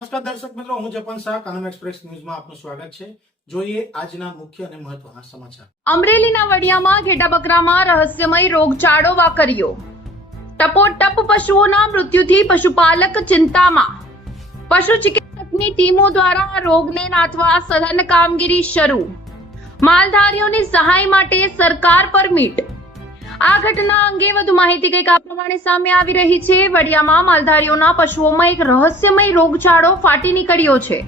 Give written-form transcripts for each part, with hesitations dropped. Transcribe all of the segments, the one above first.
નમસ્કાર દર્શક મિત્રો, હું જપન શાહ, કાનમ એક્સપ્રેસ ન્યૂઝમાં આપનું સ્વાગત છે. જોઈએ આજના મુખ્ય અને મહત્વના સમાચાર. અમરેલીના વડિયામાં ઘેટા બકરામાં રહસ્યમય રોગચાળો વાકર્યો. ટપોટપ પશુઓના મૃત્યુથી પશુપાલક ચિંતામાં. પશુ ચિકિત્સકની ટીમો દ્વારા રોગને નાથવા સઘન કામગીરી શરૂ. માલધારીઓની સહાય માટે સરકાર પરમિટ. આ ઘટના અંગે વધુ માહિતી કંઈક આ પ્રમાણે સામે આવી રહી છે. વડિયામાં માલધારીઓના પશુઓમાં એક રહસ્યમય રોગચાળો ફાટી નીકળ્યો છે.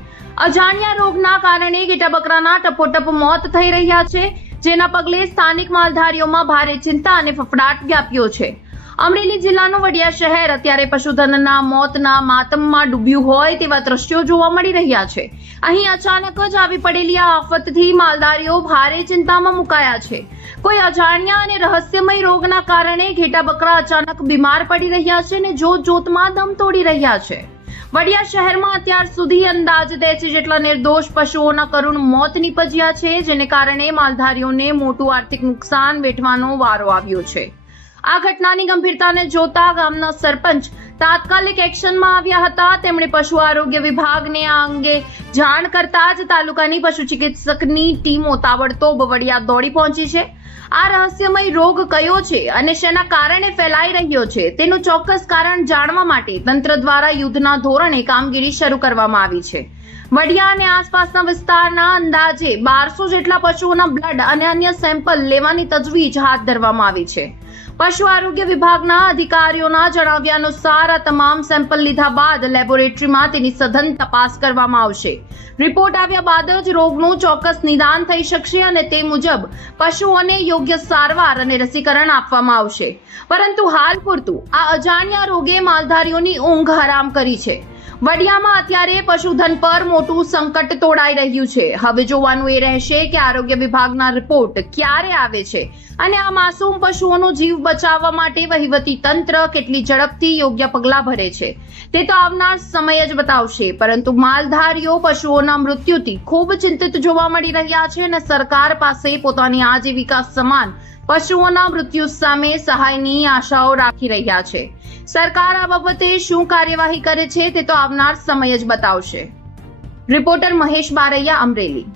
અજાણ્યા રોગના કારણે ઘેટા બકરાના ટપોટપ મોત થઈ રહ્યા છે, જેના પગલે સ્થાનિક માલધારીઓમાં ભારે ચિંતા અને ફફડાટ વ્યાપ્યો છે. અમરેલી જિલ્લાનું વડિયા શહેર અત્યારે પશુધનના મોતના માતમમાં ડૂબ્યું હોય તેવા દ્રશ્યો જોવા મળી રહ્યા છે. અહીં અચાનક જ આવી પડેલી આ આફતથી માલધારીઓ ભારે ચિંતામાં મુકાયા છે. કોઈ અજાણ્યા અને રહસ્યમય રોગના કારણે ઘેટા બકરા અચાનક બીમાર પડી રહ્યા છે અને જોતજોતમાં દમ તોડી રહ્યા છે. વડિયા શહેરમાં અત્યાર સુધી અંદાજે 80 જેટલા નિર્દોષ પશુઓના કરુણ મોત નીપજ્યા છે, જેને કારણે માલધારીઓને મોટું આર્થિક નુકસાન વેઠવાનો વારો આવ્યો છે. આ ઘટનાની ગંભીરતાને જોતા ગામના સરપંચ તાત્કાલિક એક્શનમાં આવ્યા હતા. તેમણે પશુ આરોગ્ય વિભાગને આ અંગે જાણ કરતા જ તાલુકાની પશુ ચિકિત્સકની ટીમો તાબડતોબ વડિયા દોડી પહોંચી છે. આ રહસ્યમય રોગ કયો છે અને શેના કારણે ફેલાઈ રહ્યો છે તેનું ચોક્કસ કારણ જાણવા માટે તંત્ર દ્વારા યુદ્ધના ધોરણે કામગીરી શરૂ કરવામાં આવી છે. વડિયા અને આસપાસના વિસ્તારના અંદાજે 1200 જેટલા પશુઓના બ્લડ અને અન્ય સેમ્પલ લેવાની તજવીજ હાથ ધરવામાં આવી છે. પશુ આરોગ્ય વિભાગના અધિકારીઓના જણાવ્યા અનુસાર આ તમામ સેમ્પલ લીધા બાદ લેબોરેટરીમાં તેની સઘન તપાસ કરવામાં આવશે. રિપોર્ટ આવ્યા બાદ જ રોગનું ચોક્કસ નિદાન થઈ શકશે અને તે મુજબ પશુઓને યોગ્ય સારવાર અને રસીકરણ આપવામાં આવશે. પરંતુ હાલ પૂરતું આ અજાણ્યા રોગે માલધારીઓની ઊંઘ હરામ કરી છે. વડિયામાં અત્યારે પશુધન પર મોટું સંકટ તોડાઈ રહ્યું છે. હવે જોવાનું એ રહેશે કે આરોગ્ય વિભાગના રિપોર્ટ ક્યારે આવે છે અને આ માસૂમ પશુઓનો જીવ બચાવવા માટે વહીવટી તંત્ર કેટલી ઝડપથી યોગ્ય પગલાં ભરે છે તે તો આવનાર સમય જ બતાવશે. પરંતુ માલધારીઓ પશુઓના મૃત્યુથી ખૂબ ચિંતિત જોવા મળી રહ્યા છે અને સરકાર પાસે પોતાની આજીવિકા સમાન પશુઓના મૃત્યુ સામે સહાયની આશાઓ રાખી રહ્યા છે. સરકાર આ બાબતે શું કાર્યવાહી કરે છે તે તો આવનાર સમય જ બતાવશે. રિપોર્ટર મહેશ બારૈયા, અમરેલી.